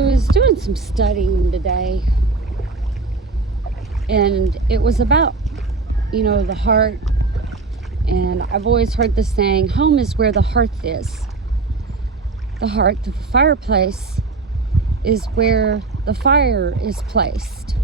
So I was doing some studying today, and it was about, the heart. And I've always heard the saying, home is where the hearth is. The hearth, the fireplace, is where the fire is placed.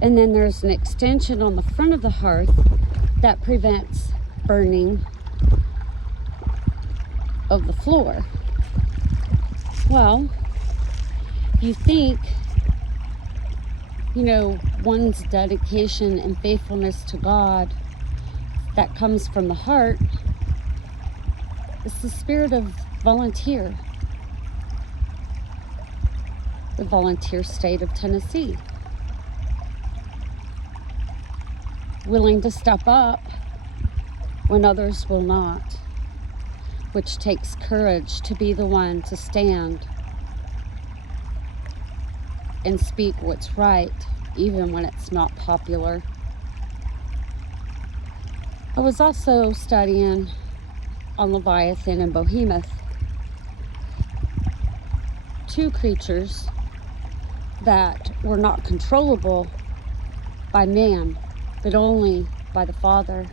And then there's an extension on the front of the hearth that prevents burning of the floor. Well, you think, one's dedication and faithfulness to God that comes from the heart. It's the spirit of volunteer. The volunteer state of Tennessee. Willing to step up when others will not, which takes courage to be the one to stand and speak what's right, even when it's not popular. I was also studying on Leviathan and Behemoth, two creatures that were not controllable by man, but only by the Father.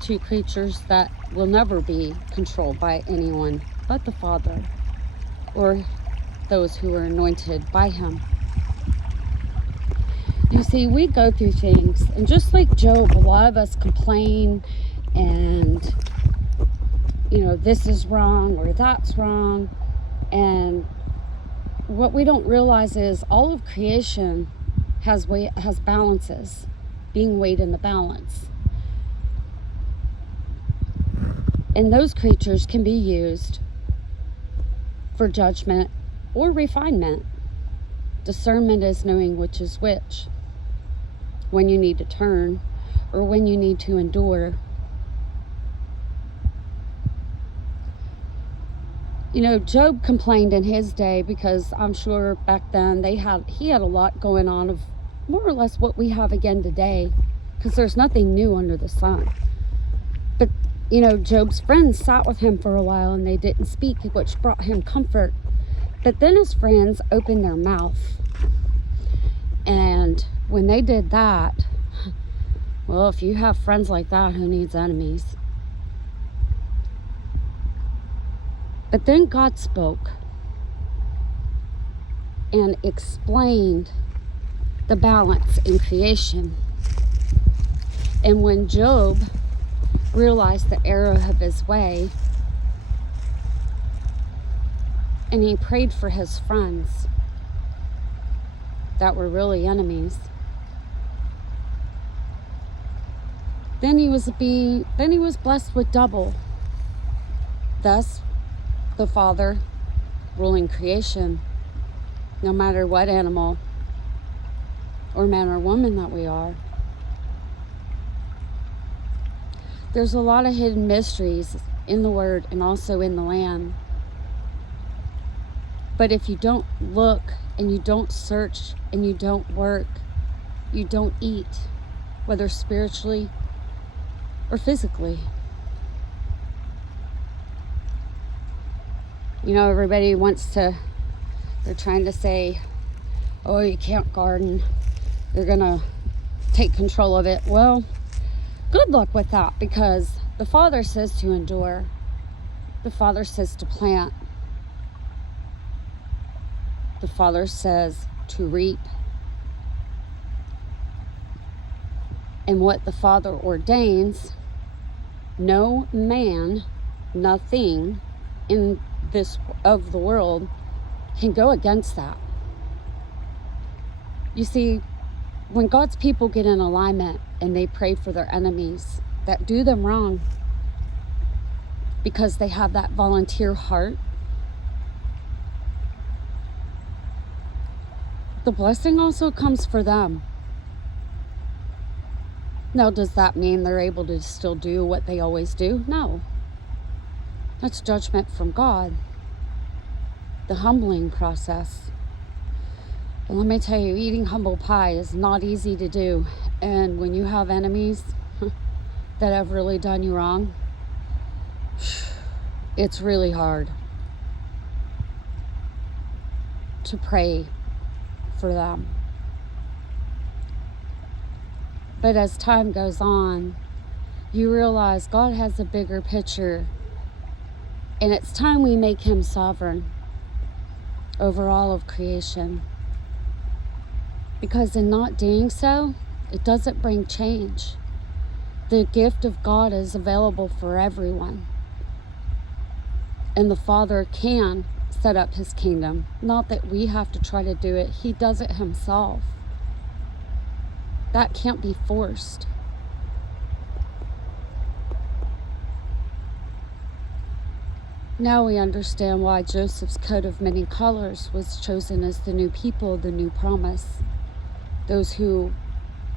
Two creatures that will never be controlled by anyone but the Father, or those who are anointed by Him. You see, we go through things, and just like Job, a lot of us complain and, this is wrong or that's wrong. And what we don't realize is all of creation has balances, being weighed in the balance. And those creatures can be used for judgment or refinement. Discernment is knowing which is which, when you need to turn or when you need to endure. Job complained in his day because I'm sure back then he had a lot going on of more or less what we have again today, because there's nothing new under the sun. But Job's friends sat with him for a while and they didn't speak, which brought him comfort. But then his friends opened their mouth. And when they did that, well, if you have friends like that, who needs enemies? But then God spoke and explained the balance in creation. And when Job realized the error of his way, and he prayed for his friends that were really enemies, then he was blessed with double. Thus, the Father ruling creation, no matter what animal or man or woman that we are. There's a lot of hidden mysteries in the Word and also in the Lamb. But if you don't look and you don't search and you don't work, you don't eat, whether spiritually or physically. Everybody they're trying to say, oh, you can't garden. You're going to take control of it. Well, good luck with that, because the Father says to endure. The Father says to plant. The Father says to reap. And what the Father ordains, no man, nothing in this of the world can go against that. You see, when God's people get in alignment and they pray for their enemies that do them wrong, because they have that volunteer heart, the blessing also comes for them. Now, does that mean they're able to still do what they always do? No. That's judgment from God. The humbling process. And let me tell you, eating humble pie is not easy to do. And when you have enemies that have really done you wrong, it's really hard to pray for them. But as time goes on, you realize God has a bigger picture, and it's time we make him sovereign over all of creation. Because in not doing so, it doesn't bring change. The gift of God is available for everyone. And the Father can set up his kingdom. Not that we have to try to do it. He does it himself. That can't be forced. Now we understand why Joseph's coat of many colors was chosen as the new people, the new promise. Those who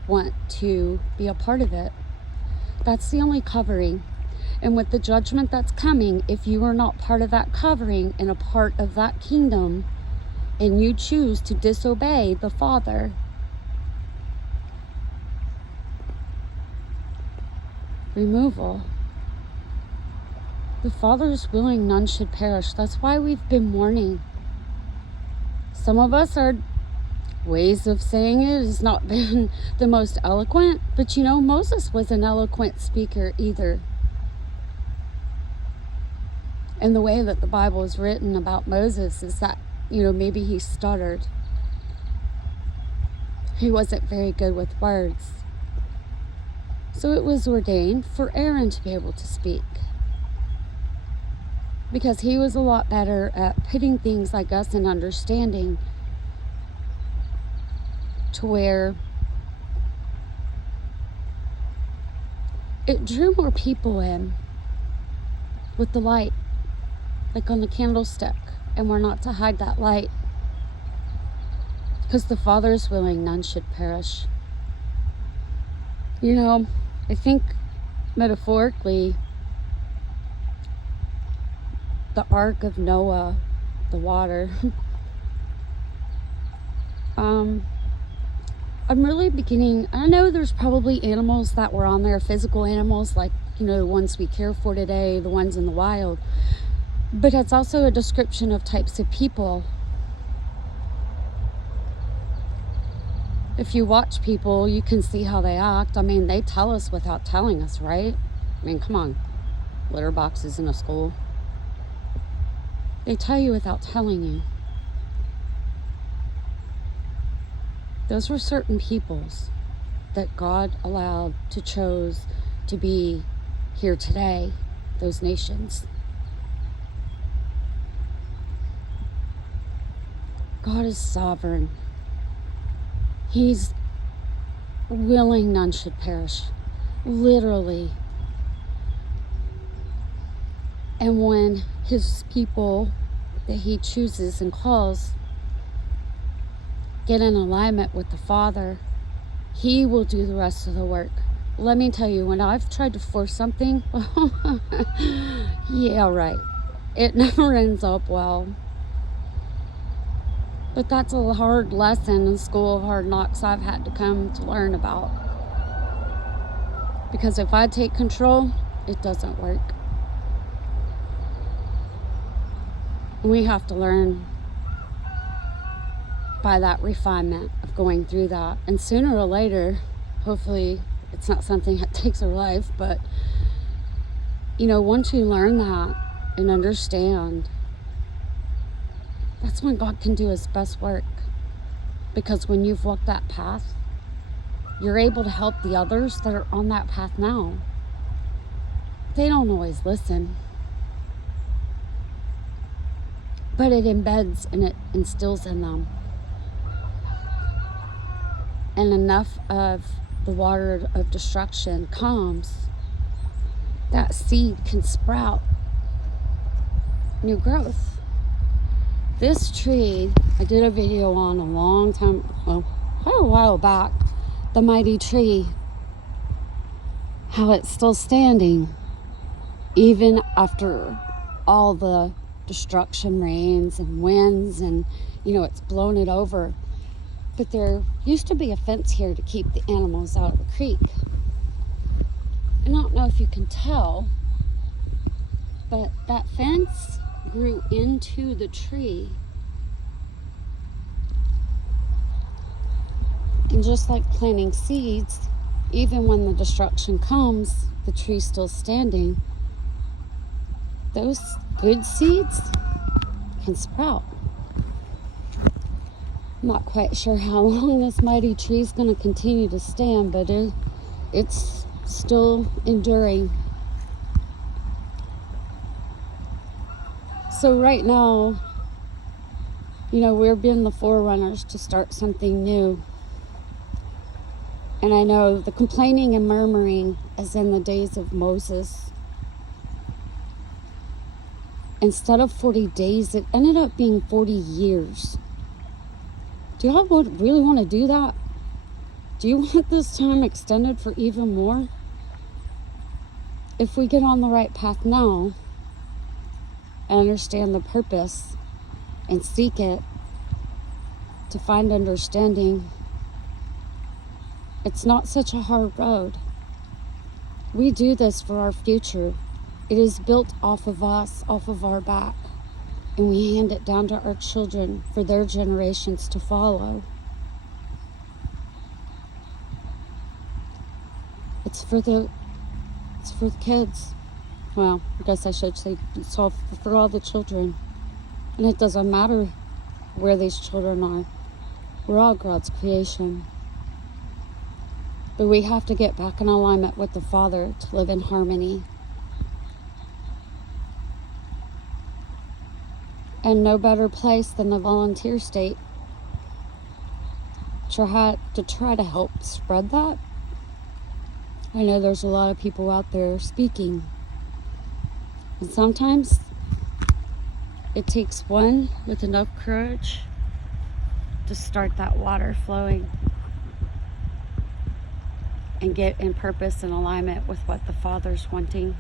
want to be a part of it. That's the only covering. And with the judgment that's coming, if you are not part of that covering and a part of that kingdom, and you choose to disobey the Father, removal. The Father is willing none should perish. That's why we've been mourning. Some of us, our ways of saying it has not been the most eloquent, but Moses was an eloquent speaker either. And the way that the Bible is written about Moses is that, maybe he stuttered. He wasn't very good with words. So it was ordained for Aaron to be able to speak. Because he was a lot better at putting things like us in understanding to where it drew more people in with the light, like on the candlestick. And we're not to hide that light. Because the Father is willing none should perish. I think metaphorically, the Ark of Noah, the water, I'm really beginning, I know there's probably animals that were on there, physical animals like, the ones we care for today, the ones in the wild, but it's also a description of types of people. If you watch people, you can see how they act. I mean, they tell us without telling us, right? I mean, come on. Litter boxes in a school. They tell you without telling you. Those were certain peoples that God allowed to choose to be here today, those nations. God is sovereign. He's willing none should perish, literally. And when his people that he chooses and calls get in alignment with the Father, he will do the rest of the work. Let me tell you, when I've tried to force something, yeah, right, it never ends up well. But that's a hard lesson in School of Hard Knocks I've had to come to learn about. Because if I take control, it doesn't work. We have to learn by that refinement of going through that. And sooner or later, hopefully it's not something that takes our life, but once you learn that and understand, that's when God can do his best work. Because when you've walked that path, you're able to help the others that are on that path now. They don't always listen. But it embeds and it instills in them. And enough of the water of destruction comes, that seed can sprout new growth. This tree, I did a video on a long time, quite a while back, the mighty tree, how it's still standing, even after all the destruction rains and winds and, it's blown it over. But there used to be a fence here to keep the animals out of the creek. And I don't know if you can tell, But that fence grew into the tree. And just like planting seeds, even when the destruction comes, the tree's still standing. Those good seeds can sprout. I'm not quite sure how long this mighty tree is going to continue to stand, but it's still enduring. So right now, we're being the forerunners to start something new. And I know the complaining and murmuring as in the days of Moses. Instead of 40 days, it ended up being 40 years. Do y'all really want to do that? Do you want this time extended for even more? If we get on the right path now and understand the purpose and seek it to find understanding, it's not such a hard road. We do this for our future. It is built off of us, off of our back. And we hand it down to our children for their generations to follow. It's for the kids. Well, I guess I should say it's all for all the children. And it doesn't matter where these children are. We're all God's creation. But we have to get back in alignment with the Father to live in harmony. And no better place than the volunteer state to try to help spread that. I know there's a lot of people out there speaking. And sometimes it takes one with enough courage to start that water flowing and get in purpose and alignment with what the Father's wanting.